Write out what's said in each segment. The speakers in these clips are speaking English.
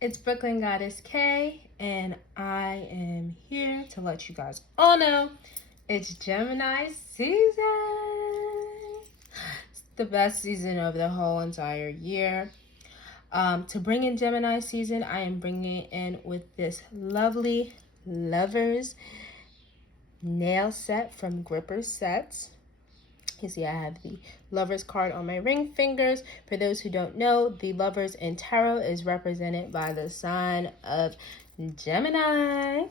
It's Brooklyn Goddess K, and I am here to let you guys all know it's Gemini season. It's the best season of the whole entire year. To bring in Gemini season, I am bringing it in with this lovely Lovers nail set from Gripper Sets. You see I have the Lovers card on my ring fingers. For those who don't know, the Lovers in Tarot is represented by the sign of Gemini.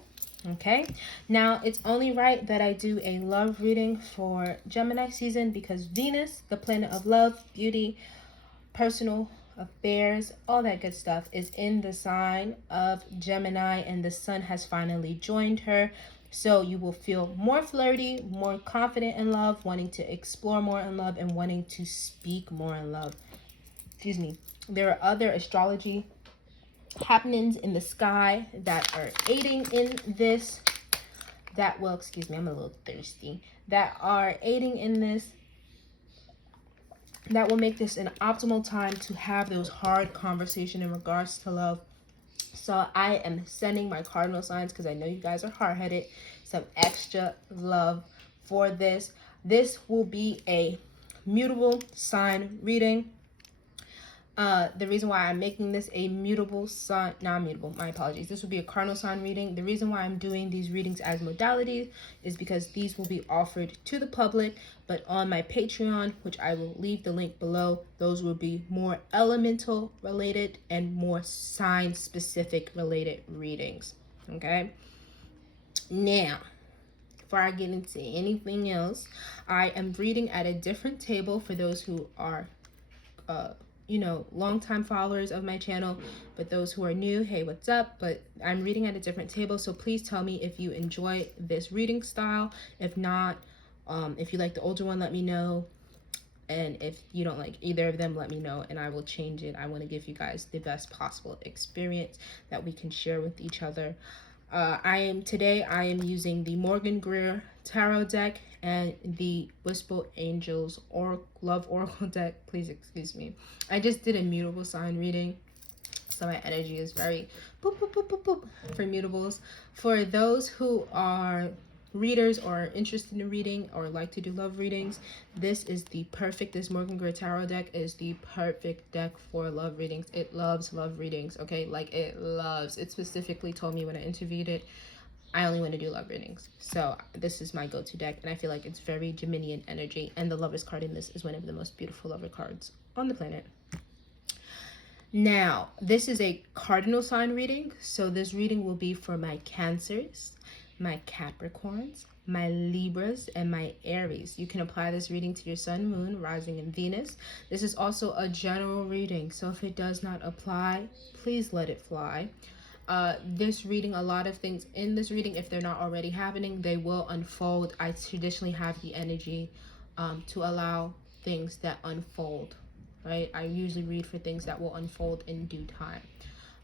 Okay, now it's only right that I do a love reading for Gemini season because Venus, the planet of love, beauty, personal affairs, all that good stuff, is in the sign of Gemini, and the sun has finally joined her. So you will feel more flirty, more confident in love, wanting to explore more in love, and wanting to speak more in love. Excuse me. There are other astrology happenings in the sky that are aiding in this. That will, excuse me, I'm a little thirsty. That are aiding in this. That will make this an optimal time to have those hard conversations in regards to love. So I am sending my cardinal signs, because I know you guys are hard-headed, some extra love for this. This will be a mutable sign reading. The reason why I'm making this a mutable sign, non-mutable, my apologies. This will be a cardinal sign reading. The reason why I'm doing these readings as modalities is because these will be offered to the public, but on my Patreon, which I will leave the link below, those will be more elemental related and more sign specific related readings. Okay. Now, before I get into anything else, I am reading at a different table for those who are longtime followers of my channel, but those who are new, hey, what's up? But I'm reading at a different table, so please tell me if you enjoy this reading style. If not, if you like the older one, let me know. And if you don't like either of them, let me know and I will change it. I want to give you guys the best possible experience that we can share with each other. I am using the Morgan Greer Tarot deck and the Whisper Angels or Love Oracle deck. Please excuse me. I just did a mutable sign reading, so my energy is very boop, boop, boop, boop, boop for mutables. For those who are readers or interested in reading or like to do love readings, this Morgan Greer Tarot deck is the perfect deck for love readings. It loves love readings, okay? Like it specifically told me when I interviewed it, I only want to do love readings. So this is my go-to deck, and I feel like it's very Geminian energy, and the Lovers card in this is one of the most beautiful lover cards on the planet. Now, this is a cardinal sign reading, so this reading will be for my Cancers, my Capricorns, my Libras, and my Aries. You can apply this reading to your sun, moon, rising, and Venus. This is also a general reading, so if it does not apply, please let it fly. This reading, a lot of things in this reading, if they're not already happening, they will unfold. I traditionally have the energy to allow things that unfold, right? I usually read for things that will unfold in due time.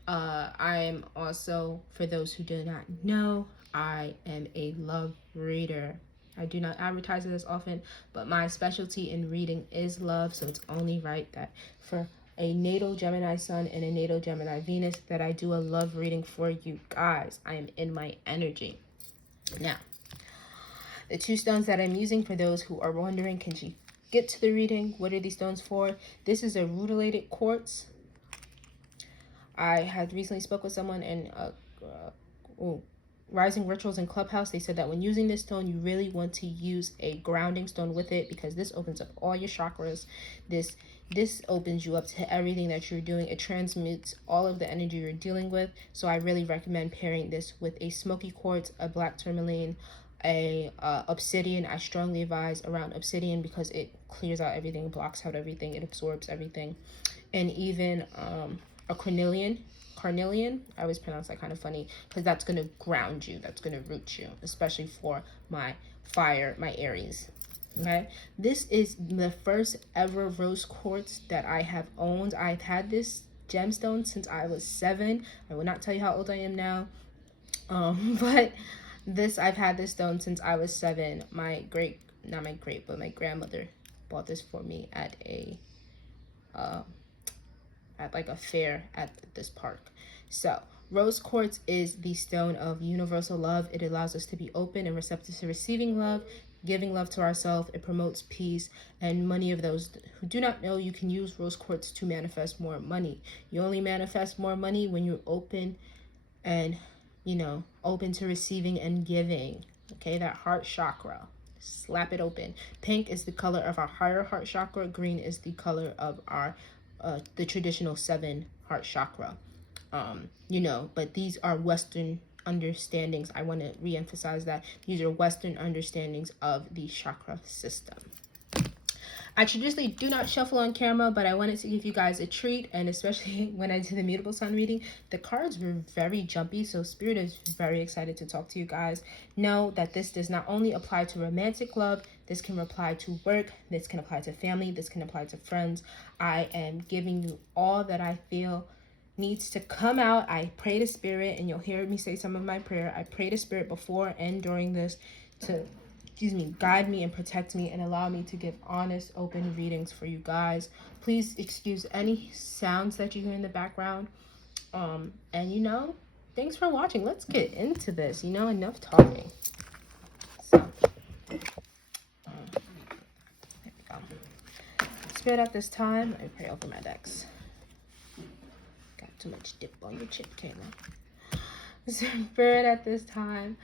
I'm also, for those who do not know, I am a love reader. I do not advertise it as often, but my specialty in reading is love, so it's only right that for a natal Gemini sun and a natal Gemini Venus that I do a love reading for you guys. I am in my energy. Now, the two stones that I'm using, for those who are wondering, can she get to the reading? What are these stones for? This is a rutilated quartz. I had recently spoke with someone in Rising Rituals in Clubhouse. They said that when using this stone, you really want to use a grounding stone with it, because this opens up all your chakras. This opens you up to everything that you're doing. It transmutes all of the energy you're dealing with. So I really recommend pairing this with a smoky quartz, a black tourmaline, a obsidian. I strongly advise around obsidian because it clears out everything, blocks out everything, it absorbs everything. And even a carnelian, I always pronounce that kind of funny, because that's going to ground you, that's going to root you, especially for my fire, my Aries. Okay, this is the first ever rose quartz that I have owned. I've had this gemstone since I was 7. I will not tell you how old I am now, but I've had this stone since I was 7. My grandmother bought this for me at a at like a fair at this park. So rose quartz is the stone of universal love. It allows us to be open and receptive to receiving love, giving love to ourselves. It promotes peace, and many of those who do not know, you can use rose quartz to manifest more money. You only manifest more money when you're open and, you know, open to receiving and giving. Okay, that heart chakra, slap it open. Pink is the color of our higher heart chakra. Green is the color of our the traditional 7 heart chakra. You know, but these are Western understandings. I want to re-emphasize that these are Western understandings of the chakra system. I traditionally do not shuffle on camera, but I wanted to give you guys a treat, and especially when I did the mutable sign reading, the cards were very jumpy, so Spirit is very excited to talk to you guys. Know that this does not only apply to romantic love, this can apply to work, this can apply to family, this can apply to friends. I am giving you all that I feel needs to come out. I pray to Spirit, and you'll hear me say some of my prayer. I pray to Spirit before and during this to guide me and protect me and allow me to give honest, open readings for you guys. Please excuse any sounds that you hear in the background. And you know, thanks for watching. Let's get into this. You know, enough talking. So, there we go. Spirit at this time, I pray over my decks. Got too much dip on your chip, Kayla. Spirit at this time,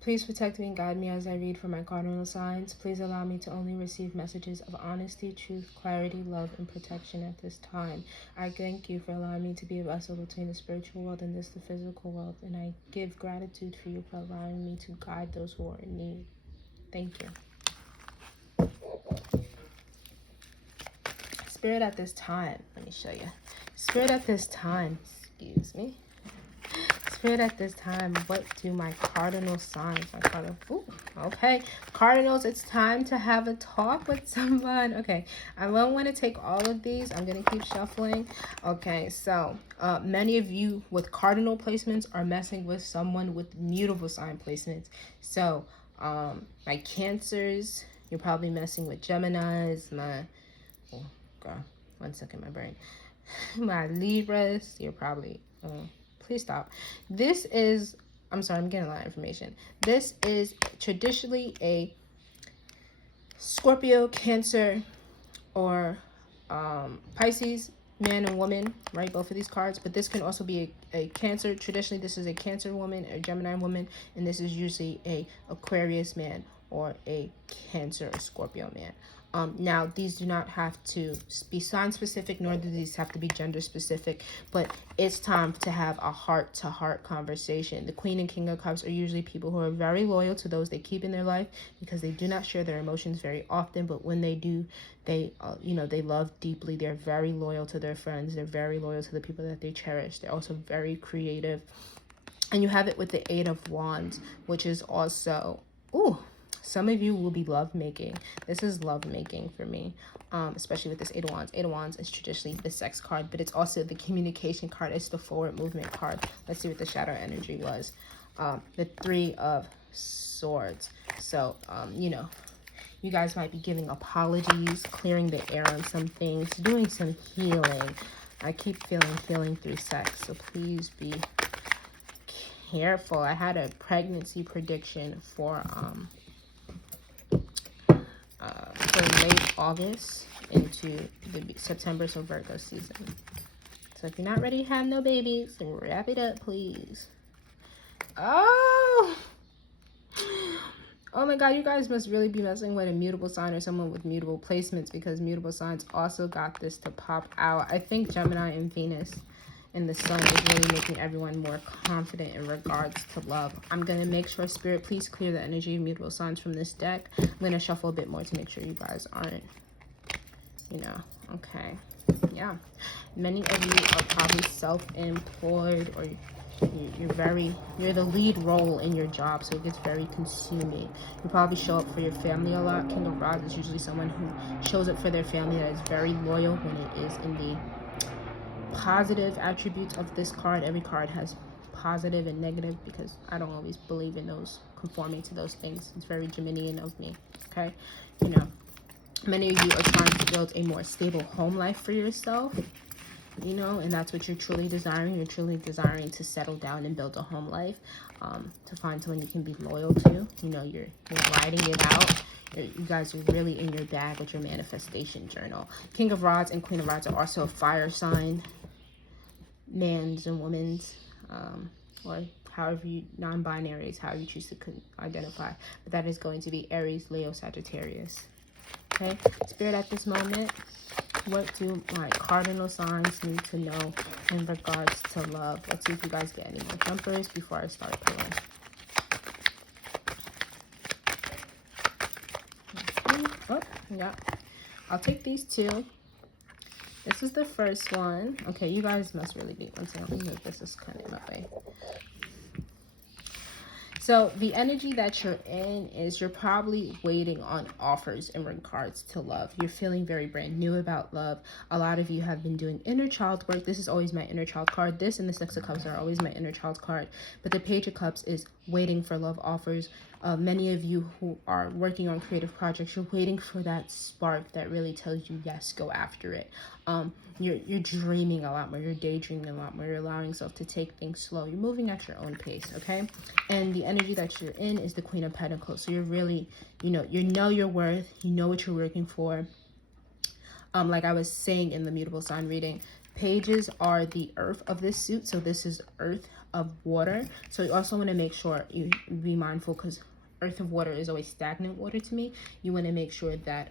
please protect me and guide me as I read for my cardinal signs. Please allow me to only receive messages of honesty, truth, clarity, love, and protection at this time. I thank you for allowing me to be a vessel between the spiritual world and the physical world, and I give gratitude for you for allowing me to guide those who are in need. Thank you. Spirit at this time, let me show you. Spirit at this time, excuse me. Spirit at this time, what do my cardinal signs, okay, Cardinals, it's time to have a talk with someone. Okay, I don't want to take all of these. I'm going to keep shuffling. Okay, so many of you with cardinal placements are messing with someone with mutable sign placements. So my Cancers, you're probably messing with Geminis. One second, my brain. My Libras, you're probably please stop. This is, I'm sorry, I'm getting a lot of information. This is traditionally a Scorpio, Cancer, or Pisces, man and woman, right? Both of these cards, but this can also be a Cancer. Traditionally, this is a Cancer woman, a Gemini woman, and this is usually a Aquarius man or a Cancer or Scorpio man. Now, these do not have to be sign-specific, nor do these have to be gender-specific, but it's time to have a heart-to-heart conversation. The Queen and King of Cups are usually people who are very loyal to those they keep in their life because they do not share their emotions very often, but when they do, they, they love deeply. They're very loyal to their friends. They're very loyal to the people that they cherish. They're also very creative. And you have it with the Eight of Wands, which is also, some of you will be lovemaking. This is lovemaking for me, especially with this Eight of Wands. Eight of Wands is traditionally the sex card, but it's also the communication card. It's the forward movement card. Let's see what the shadow energy was. The Three of Swords. So, you guys might be giving apologies, clearing the air on some things, doing some healing. I keep feeling healing through sex, so please be careful. I had a pregnancy prediction for late August into the September, so Virgo season. So if you're not ready to have no babies, then wrap it up, please. Oh my God, you guys must really be messing with a mutable sign or someone with mutable placements, because mutable signs also got this to pop out. I think Gemini and Venus and the Sun is really making everyone more confident in regards to love. I'm going to make sure, Spirit, please clear the energy of mutable signs from this deck. I'm going to shuffle a bit more to make sure you guys aren't, okay. Yeah. Many of you are probably self-employed, or you're the lead role in your job, so it gets very consuming. You probably show up for your family a lot. King of Rods is usually someone who shows up for their family, that is very loyal when it is in the positive attributes of this card. Every card has positive and negative because I don't always believe in those, conforming to those things. It's very Geminian of me, okay? Many of you are trying to build a more stable home life for yourself. you know, and that's what you're truly desiring. You're truly desiring to settle down and build a home life, to find someone you can be loyal to. You know, you're writing it out. You guys are really in your bag with your manifestation journal. King of Rods and Queen of Rods are also a fire sign, man's and women's, or however you, non-binaries, however you choose to identify. But that is going to be Aries, Leo, Sagittarius. Okay, Spirit, at this moment, what do my cardinal signs need to know in regards to love? Let's see if you guys get any more jumpers before I start pulling. Oh, yeah. I'll take these two. This is the first one. Okay, you guys must really be. One second, let me move this. Is kind of in my way. So the energy that you're in is you're probably waiting on offers in regards to love. You're feeling very brand new about love. A lot of you have been doing inner child work. This is always my inner child card. This and the Six of Cups are always my inner child card. But the Page of Cups is waiting for love offers. Many of you who are working on creative projects, you're waiting for that spark that really tells you, yes, go after it. You're dreaming a lot more. You're daydreaming a lot more. You're allowing yourself to take things slow. You're moving at your own pace, okay? And the energy that you're in is the Queen of Pentacles. So you're really, you know your worth. You know what you're working for. Like I was saying in the mutable sign reading, pages are the earth of this suit. So this is earth of water. So you also want to make sure you be mindful, because earth of water is always stagnant water to me. You want to make sure that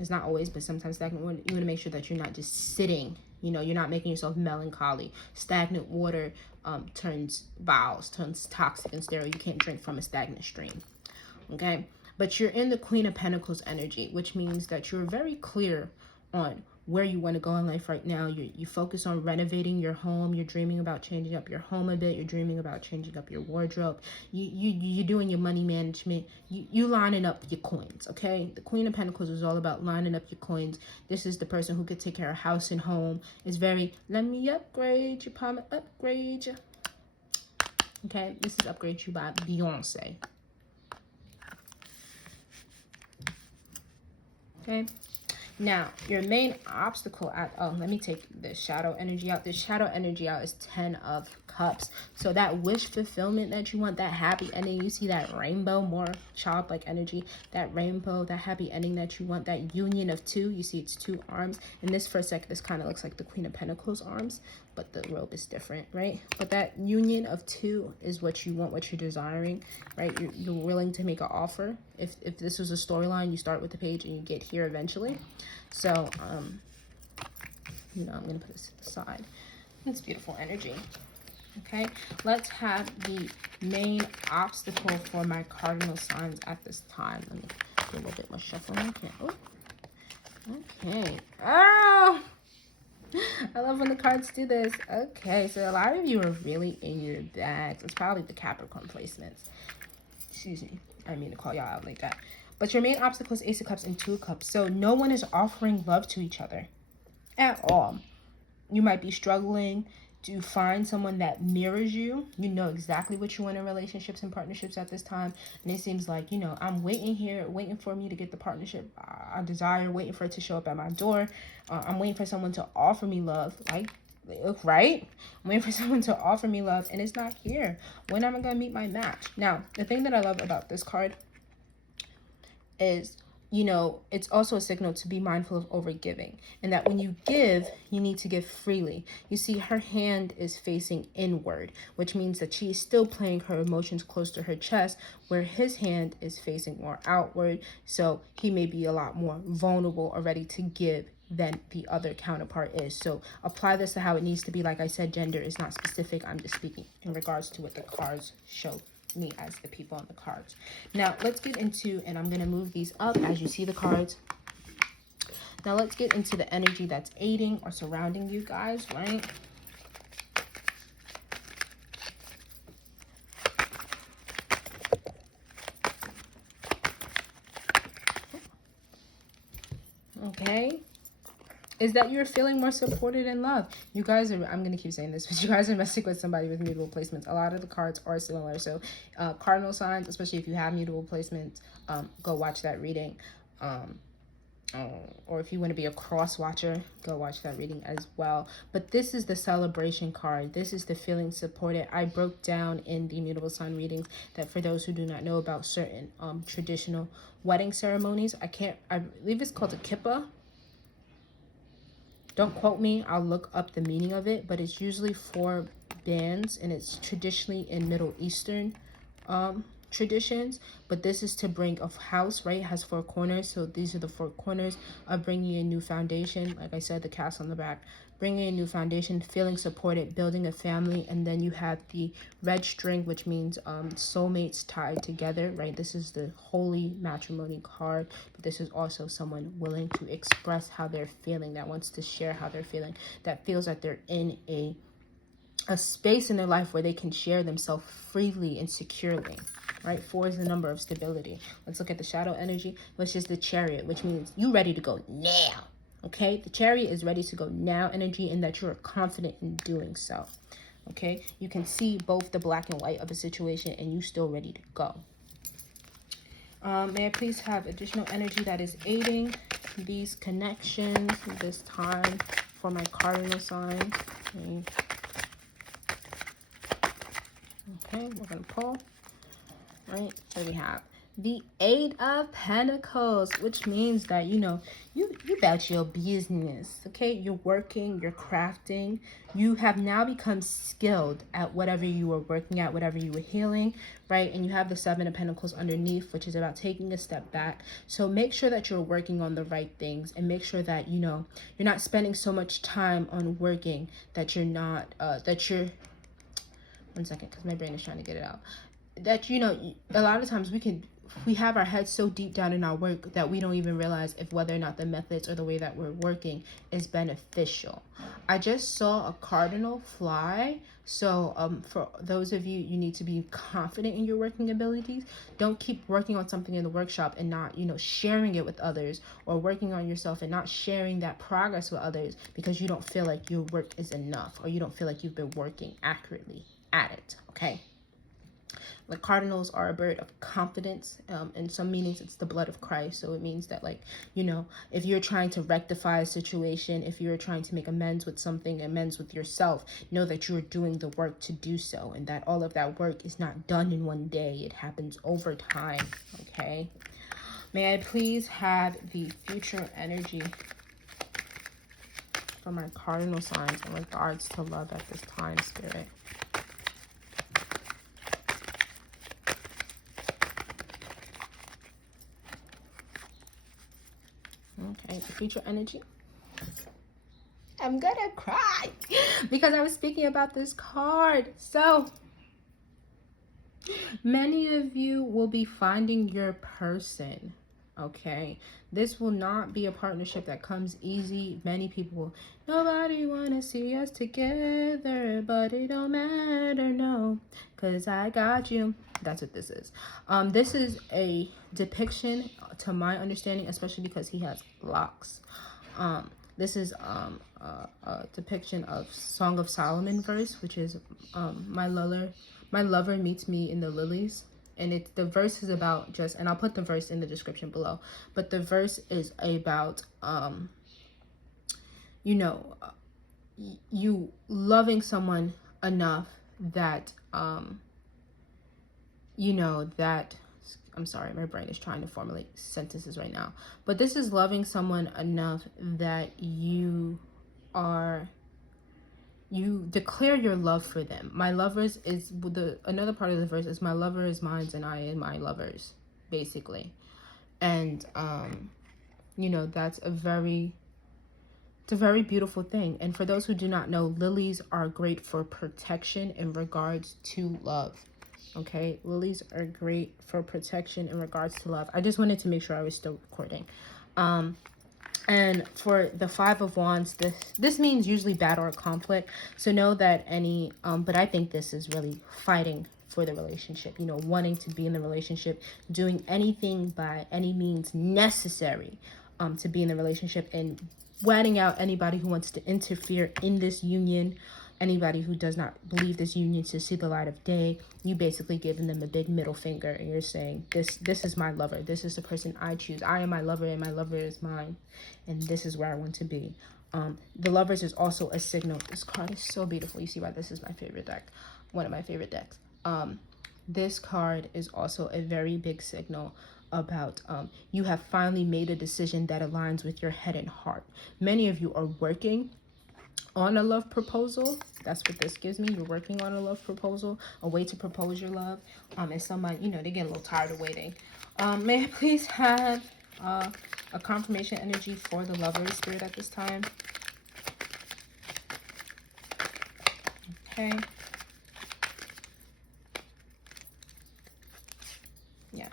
it's not always, but sometimes stagnant water, you want to make sure that you're not just sitting, you know, you're not making yourself melancholy. Stagnant water turns viles, turns toxic and sterile. You can't drink from a stagnant stream, okay? But you're in the Queen of Pentacles energy, which means that you're very clear on where you want to go in life right now. You focus on renovating your home. You're dreaming about changing up your home a bit. You're dreaming about changing up your wardrobe. You're doing your money management. You lining up your coins, okay? The Queen of Pentacles is all about lining up your coins. This is the person who could take care of house and home. It's very, let me upgrade you, Palmer, upgrade you. Okay, this is Upgrade You by Beyonce. Okay. Now, your main obstacle at, oh, let me take the shadow energy out. The shadow energy out is 10 of Cups. So that wish fulfillment that you want, that happy ending, you see that rainbow, more childlike energy, that rainbow, that happy ending that you want, that union of two, you see it's two arms. And this, for a second, this kind of looks like the Queen of Pentacles arms, but the robe is different, right? But that union of two is what you want, what you're desiring, right? You're willing to make an offer. If this was a storyline, you start with the page and you get here eventually. So, you know, I'm going to put this to the side. That's beautiful energy. Okay, let's have the main obstacle for my cardinal signs at this time. Let me do a little bit more shuffling. Okay. Oh. Okay. Oh! I love when the cards do this. Okay, so a lot of you are really in your bags. It's probably the Capricorn placements. Excuse me. I didn't mean to call y'all out like that. But your main obstacle is Ace of Cups and Two of Cups. So no one is offering love to each other at all. You might be struggling to find someone that mirrors you. You know exactly what you want in relationships and partnerships at this time. And it seems like, you know, I'm waiting here, waiting for me to get the partnership I desire, waiting for it to show up at my door. I'm waiting for someone to offer me love, right? I'm waiting for someone to offer me love, and it's not here. When am I going to meet my match? Now, the thing that I love about this card is, you know, it's also a signal to be mindful of overgiving, and that when you give, you need to give freely. You see, her hand is facing inward, which means that she is still playing her emotions close to her chest, where his hand is facing more outward. So he may be a lot more vulnerable or ready to give than the other counterpart is. So apply this to how it needs to be. Like I said, gender is not specific. I'm just speaking in regards to what the cards show me as the people on the cards. Now let's get into, and I'm going to move these up as you see the cards. Now let's get into the energy that's aiding or surrounding you guys, right? Okay, is that you're feeling more supported and loved. You guys are, I'm going to keep saying this, but you guys are messing with somebody with mutable placements. A lot of the cards are similar. So cardinal signs, especially if you have mutable placements, go watch that reading. or if you want to be a cross watcher, go watch that reading as well. But this is the celebration card. This is the feeling supported. I broke down in the immutable sign readings that for those who do not know about certain traditional wedding ceremonies, I believe it's called a kippah. Don't quote me, I'll look up the meaning of it, but it's usually 4 bands, and it's traditionally in Middle Eastern traditions. But this is to bring a house, right? It has 4 corners, so these are the 4 corners of bringing a new foundation. Like I said, the castle on the back, bringing a new foundation, feeling supported, building a family. And then you have the red string, which means soulmates tied together, right? This is the holy matrimony card, but this is also someone willing to express how they're feeling, that wants to share how they're feeling, that feels that they're in a space in their life where they can share themselves freely and securely, right? 4 is the number of stability. Let's look at the shadow energy, which is the Chariot, which means you ready to go now, okay? The Chariot is ready to go now energy, and that you're confident in doing so, okay? You can see both the black and white of a situation, and you still ready to go. May I please have additional energy that is aiding these connections this time for my cardinal signs? Okay, we're going to pull. Right, so we have the 8 of Pentacles, which means that, you know, you about your business, okay? You're working, you're crafting. You have now become skilled at whatever you were working at, whatever you were healing, right? And you have the 7 of Pentacles underneath, which is about taking a step back. So make sure that you're working on the right things, and make sure that, you know, you're not spending so much time on working that you're not, one second, because my brain is trying to get it out. That, you know, a lot of times we have our heads so deep down in our work that we don't even realize if whether or not the methods or the way that we're working is beneficial. I just saw a cardinal fly. So for those of you, you need to be confident in your working abilities. Don't keep working on something in the workshop and not, you know, sharing it with others, or working on yourself and not sharing that progress with others because you don't feel like your work is enough, or you don't feel like you've been working accurately at it, okay? The cardinals are a bird of confidence. In some meanings, it's the blood of Christ. So it means that, like, you know, if you're trying to rectify a situation, if you're trying to make amends with something, amends with yourself, know that you're doing the work to do so, and that all of that work is not done in one day. It happens over time, okay? May I please have the future energy for my cardinal signs in regards to love at this time, Spirit? Okay, the future energy. I'm gonna cry because I was speaking about this card. So many of you will be finding your person, okay? This will not be a partnership that comes easy. Many people, nobody wanna see us together, but it don't matter, no, because I got you. That's what this is. This is a depiction, to my understanding, especially because he has locks. This is a depiction of Song of Solomon verse, which is my lover meets me in the lilies. And the verse is about just, and I'll put the verse in the description below, but the verse is about, you know, you loving someone enough that, you know, that, I'm sorry, my brain is trying to formulate sentences right now, but this is loving someone enough that you declare your love for them. My lovers is another part of the verse is my lover is mine and I am my lover's, basically. And you know, it's a very beautiful thing. And for those who do not know, lilies are great for protection in regards to love. Okay, lilies are great for protection in regards to love. I just wanted to make sure I was still recording. And for the 5 of Wands, this means usually battle or conflict. So know that but I think this is really fighting for the relationship, you know, wanting to be in the relationship, doing anything by any means necessary to be in the relationship, and weeding out anybody who wants to interfere in this union. Anybody who does not believe this union to see the light of day, you basically giving them a big middle finger, and you're saying, this is my lover. This is the person I choose. I am my lover, and my lover is mine, and this is where I want to be. The Lovers is also a signal. This card is so beautiful. You see why this is my favorite deck, one of my favorite decks. This card is also a very big signal about you have finally made a decision that aligns with your head and heart. Many of you are working on a love proposal. That's what this gives me. You're working on a love proposal, a way to propose your love. And someone, you know, they get a little tired of waiting. May I please have a confirmation energy for the Lovers, Spirit, at this time? Okay. Yeah.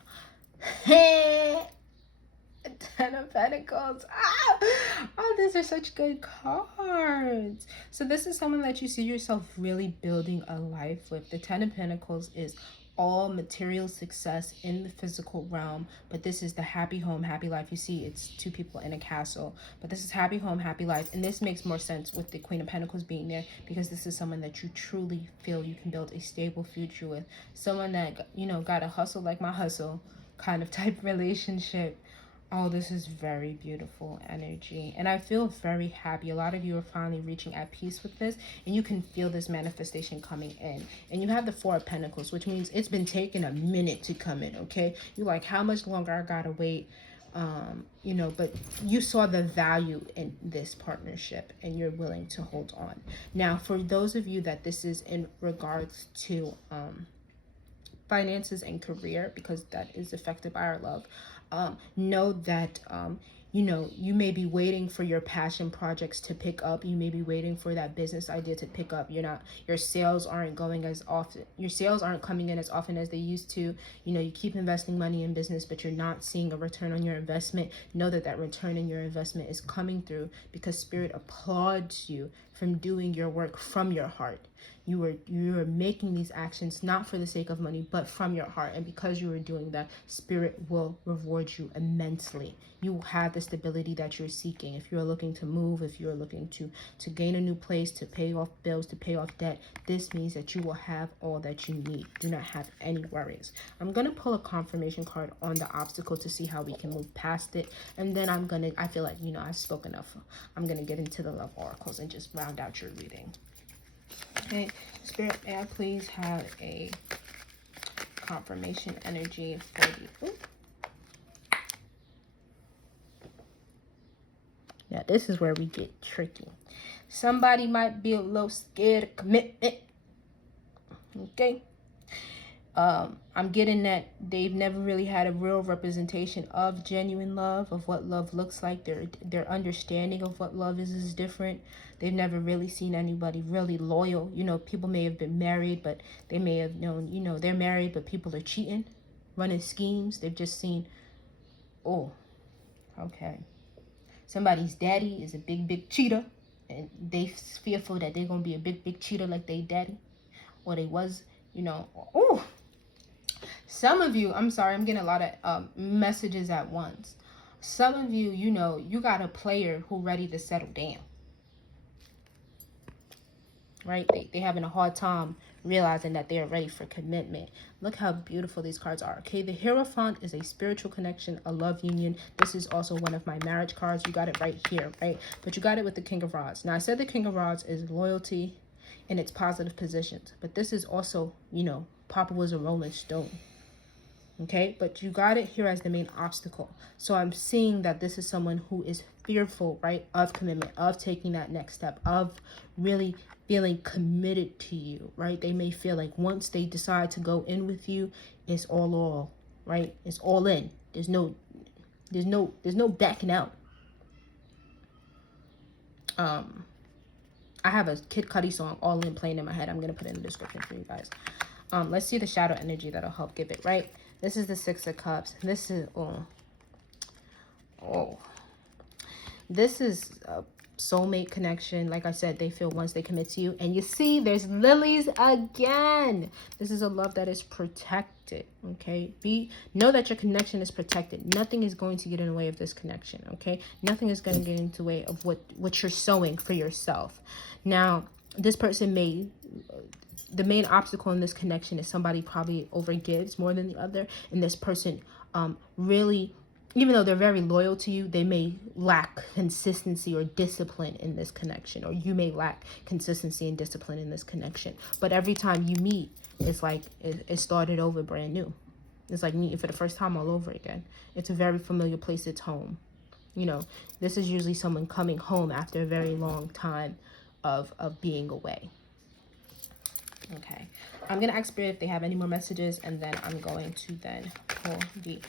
Ten of Pentacles. Oh, these are such good cards. So this is someone that you see yourself really building a life with. The Ten of Pentacles is all material success in the physical realm, but this is the happy home, happy life. You see, it's two people in a castle, but this is happy home, happy life. And this makes more sense with the Queen of Pentacles being there, because this is someone that you truly feel you can build a stable future with. Someone that, you know, got a hustle like my hustle kind of type relationship. Oh, this is very beautiful energy, and I feel very happy. A lot of you are finally reaching at peace with this, and you can feel this manifestation coming in. And you have the Four of Pentacles, which means it's been taking a minute to come in. Okay, you're like, how much longer I gotta wait? You know, but you saw the value in this partnership, and you're willing to hold on. Now, for those of you that this is in regards to finances and career, because that is affected by our love, know that you know, you may be waiting for your passion projects to pick up. You may be waiting for that business idea to pick up. Your sales aren't going as often. Your sales aren't coming in as often as they used to. You know, you keep investing money in business, but you're not seeing a return on your investment. Know that that return in your investment is coming through, because Spirit applauds you from doing your work from your heart. You are making these actions not for the sake of money, but from your heart. And because you are doing that, Spirit will reward you immensely. You will have the stability that you're seeking. If you're looking to move, if you're looking to gain a new place, to pay off bills, to pay off debt, this means that you will have all that you need. Do not have any worries. I'm going to pull a confirmation card on the obstacle to see how we can move past it. And then I feel like, you know, I've spoken enough. I'm going to get into the love oracles and just round out your reading. Okay, Spirit, may I please have a confirmation energy for the... Ooh. Now, this is where we get tricky. Somebody might be a little scared of commitment. Okay? I'm getting that they've never really had a real representation of genuine love, of what love looks like. Their understanding of what love is different. They've never really seen anybody really loyal. You know, people may have been married, but they may have known, you know, they're married, but people are cheating, running schemes. They've just seen, oh, okay. Somebody's daddy is a big cheater, and they fearful that they're going to be a big cheater like they daddy, or they was, you know. Oh, some of you, I'm sorry, I'm getting a lot of messages at once. Some of you, you know, you got a player who ready to settle down. Right? They having a hard time realizing that they are ready for commitment. Look how beautiful these cards are. Okay, the Hierophant is a spiritual connection, a love union. This is also one of my marriage cards. You got it right here, right? But you got it with the King of Rods. Now, I said the King of Rods is loyalty in its positive positions, but this is also, you know, Papa was a Rolling Stone. Okay, but you got it here as the main obstacle. So I'm seeing that this is someone who is fearful, right, of commitment, of taking that next step, of really feeling committed to you, right? They may feel like once they decide to go in with you, it's all, right? It's all in. There's no backing out. I have a Kid Cudi song, All In, playing in my head. I'm going to put it in the description for you guys. Let's see the shadow energy that'll help give it, right? This is the Six of Cups. This is, this is a soulmate connection. Like I said, they feel once they commit to you. And you see, there's lilies again. This is a love that is protected, okay? Know that your connection is protected. Nothing is going to get in the way of this connection, okay? Nothing is going to get in the way of what you're sowing for yourself. Now, this person may, the main obstacle in this connection is somebody probably overgives more than the other. And this person really, even though they're very loyal to you, they may lack consistency or discipline in this connection, or you may lack consistency and discipline in this connection. But every time you meet, it's like it started over brand new. It's like meeting for the first time all over again. It's a very familiar place. It's home. You know, this is usually someone coming home after a very long time of being away. Okay, I'm going to ask Spirit if they have any more messages, and then I'm going to then pull the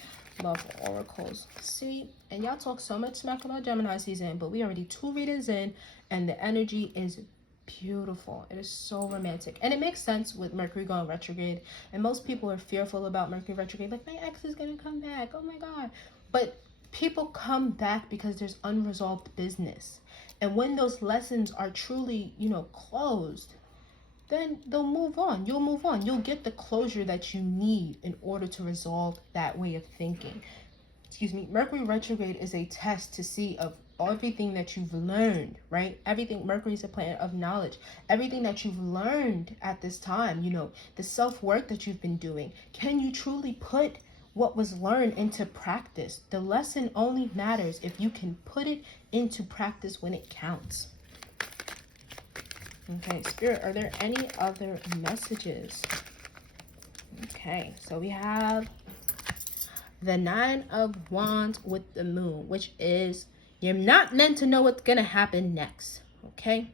love oracles. See, and y'all talk so much smack about Gemini season, but we already 2 readings in, and the energy is beautiful. It is so romantic, and it makes sense with Mercury going retrograde. And most people are fearful about Mercury retrograde, like, my ex is gonna come back, oh my god. But people come back because there's unresolved business, and when those lessons are truly, you know, closed, then they'll move on. You'll move on. You'll get the closure that you need in order to resolve that way of thinking. Excuse me. Mercury retrograde is a test to see of everything that you've learned, right? Everything. Mercury is a planet of knowledge. Everything that you've learned at this time, you know, the self-work that you've been doing. Can you truly put what was learned into practice? The lesson only matters if you can put it into practice when it counts. Okay, Spirit, are there any other messages? Okay, so we have the 9 of Wands with the Moon, which is you're not meant to know what's going to happen next, okay?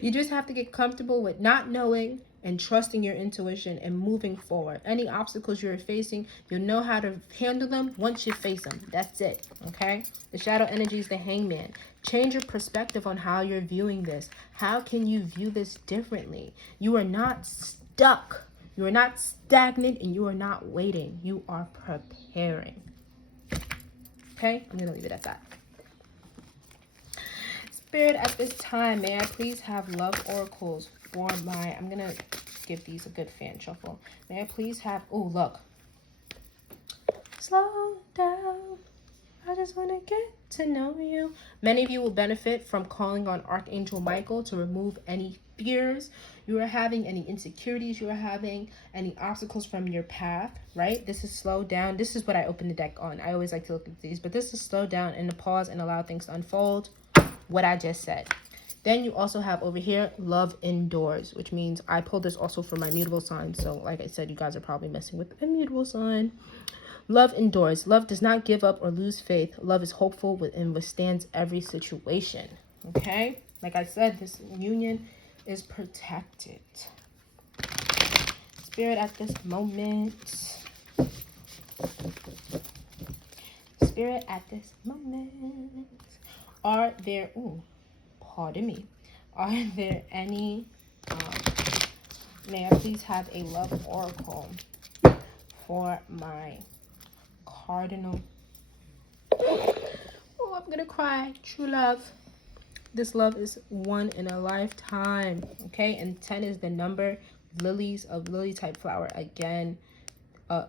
You just have to get comfortable with not knowing and trusting your intuition and moving forward. Any obstacles you're facing, you'll know how to handle them once you face them. That's it, okay? The shadow energy is the Hangman. Change your perspective on how you're viewing this. How can you view this differently? You are not stuck. You are not stagnant, and you are not waiting. You are preparing. Okay? I'm going to leave it at that. Spirit, at this time, may I please have love oracles for my... I'm going to give these a good fan shuffle. May I please have... Oh, look. Slow down. I just want to get to know you. Many of you will benefit from calling on Archangel Michael to remove any fears you are having, any insecurities you are having, any obstacles from your path, right? This is slow down. This is what I open the deck on. I always like to look at these, but this is slow down and to pause and allow things to unfold. What I just said. Then you also have over here love indoors, which means I pulled this also for my mutable sign. So like I said, you guys are probably messing with a mutable sign. Love indoors. Love does not give up or lose faith. Love is hopeful and withstands every situation. Okay? Like I said, this union is protected. Spirit, at this moment. Spirit, at this moment. Are there, pardon me, are there any, may I please have a love oracle for my Cardinal? Oh, I'm going to cry. True love. This love is one in a lifetime, okay? And 10 is the number. Lilies of lily type flower. Again,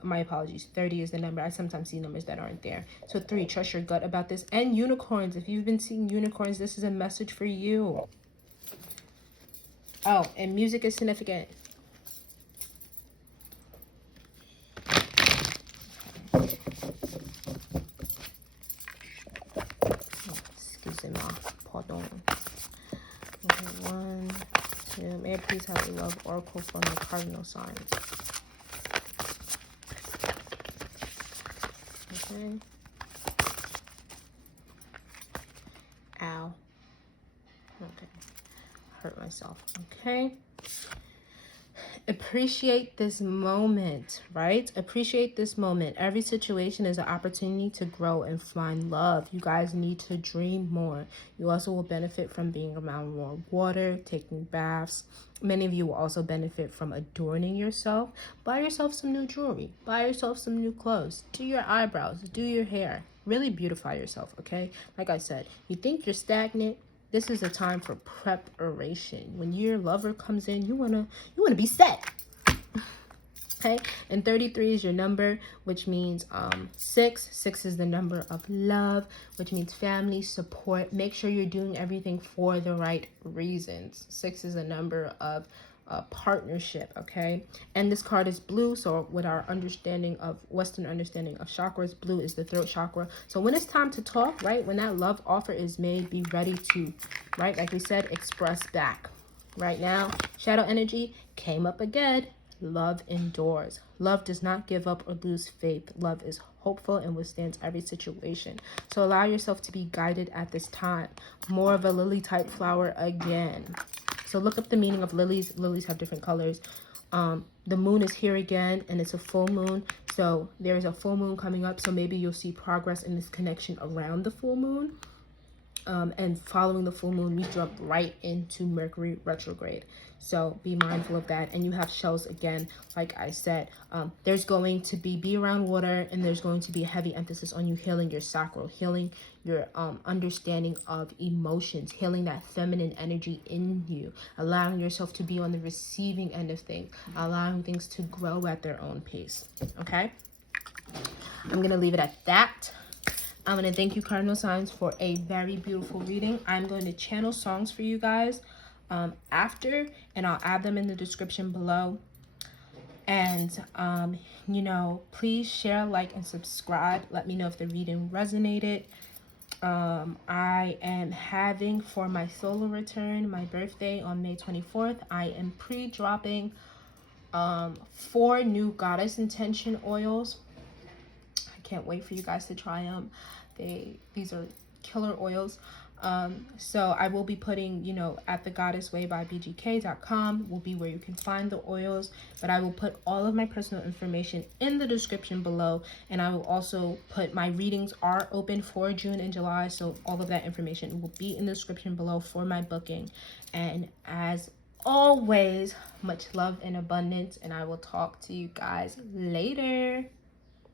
my apologies. 30 is the number. I sometimes see numbers that aren't there. So 3, trust your gut about this. And unicorns. If you've been seeing unicorns, this is a message for you. Oh, and music is significant. Excusez-moi. Pardon. Okay, 1, 2. May I please have a love oracle for my cardinal signs? Okay. Ow. Okay. Hurt myself. Okay. Appreciate this moment, right? Appreciate this moment. Every situation is an opportunity to grow and find love. You guys need to dream more. You also will benefit from being around more water, taking baths. Many of you will also benefit from adorning yourself. Buy yourself some new jewelry. Buy yourself some new clothes. Do your eyebrows. Do your hair. Really beautify yourself, okay? Like I said, you think you're stagnant. This is a time for preparation. When your lover comes in, you wanna be set. okay? And 33 is your number, which means 6. 6 is the number of love, which means family, support. Make sure you're doing everything for the right reasons. 6 is a number of partnership, okay? And this card is blue, so with our understanding of Western understanding of chakras, blue is the throat chakra. So when it's time to talk, right, when that love offer is made, be ready to, right, like we said, express back. Right now, shadow energy came up again. Love endures. Love does not give up or lose faith. Love is hopeful and withstands every situation. So allow yourself to be guided at this time. More of a lily type flower again. So look up the meaning of lilies. Lilies have different colors. The moon is here again, and it's a full moon. So there is a full moon coming up. So maybe you'll see progress in this connection around the full moon. And following the full moon, we jump right into Mercury retrograde. So be mindful of that. And you have shells again, like I said. There's going to be around water, and there's going to be a heavy emphasis on you healing your sacral, healing your understanding of emotions, healing that feminine energy in you, allowing yourself to be on the receiving end of things, allowing things to grow at their own pace. Okay? I'm going to leave it at that. I'm going to thank you, Cardinal Signs, for a very beautiful reading. I'm going to channel songs for you guys after, and I'll add them in the description below. And, you know, please share, like, and subscribe. Let me know if the reading resonated. I am having, for my solar return, my birthday on May 24th, I am pre-dropping 4 new goddess intention oils. Can't wait for you guys to try them. These are killer oils. So I will be putting, you know, at thegoddessway.bgk.com will be where you can find the oils, but I will put all of my personal information in the description below, and I will also put my readings are open for June and July, so all of that information will be in the description below for my booking. And as always, much love and abundance, and I will talk to you guys later.